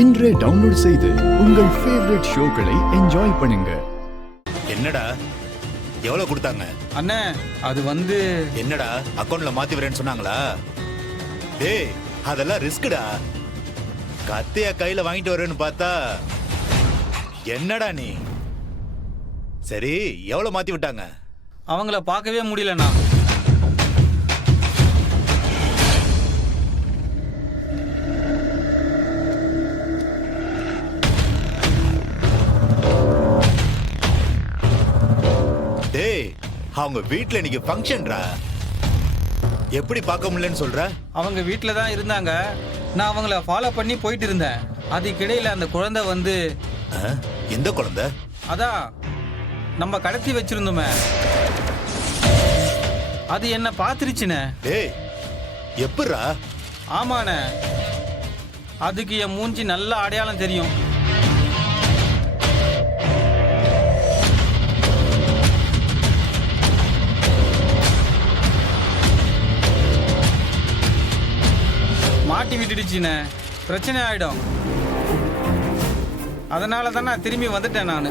இன்றே டவுன்லோட் செய்து உங்கள் ஃபேவரட் ஷோக்களை என்ஜாய் பண்ணுங்க. என்னடா எவ்வளவு கொடுத்தாங்க? அண்ணே அது என்னடா அக்கவுண்ட்ல மாத்தி வரேன்னு சொன்னாங்களா? டேய் அதெல்லாம் ரிஸ்க்டா. கத்தையா கையில வாங்கிட்டு வரேன்னு பார்த்தா என்னடா நீ? சரி எவ்வளவு மாத்தி விட்டாங்க? அவங்கள பார்க்கவே முடியலண்ணா. டேய் அவங்க வீட்ல இன்னைக்கு ஃபங்க்ஷன்டா. எப்படி பார்க்க முடியலன்னு சொல்ற? அவங்க வீட்டில் தான் இருந்தாங்க. நான் அவங்கள ஃபாலோ பண்ணி போயிட்டு இருந்தேன். அதுக்கிடையில அந்த குழந்தை எந்த குழந்தை? அதான் நம்ம கடத்தி வச்சிருந்தோமே, அது என்ன பார்த்துருச்சுண்ணே. டேய் எப்படிரா? ஆமாண்ணே, அதுக்கு என் மூஞ்சி நல்ல அடையாளம் தெரியும். மாட்டி விட்டுடுச்சுண்ணே, பிரச்சனை ஆயிடும். அதனால தான் நான் திரும்பி வந்துட்டேன் நான்.